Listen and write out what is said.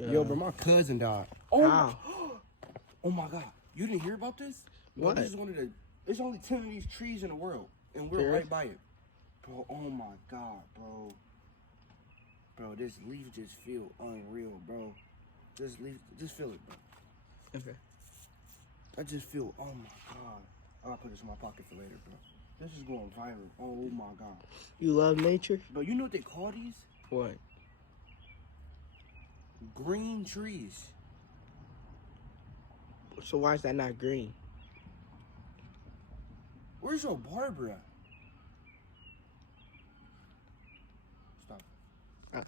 Yeah. Yo, bro, my cousin died. How? Oh my God. You didn't hear about this? Bro, What? This is one of the. There's only 10 of these trees in the world, and we're Sure. right by it. Bro, oh my God, bro. Bro, this leaf just feel unreal, bro. This leaf, just feel it, bro. Okay. I just feel, oh my God. I'll put this in my pocket for later, bro. This is going viral. Oh my God. You love nature? Bro, you know what they call these? What? Green trees. So why is that not green? Where's your barber at? Stop.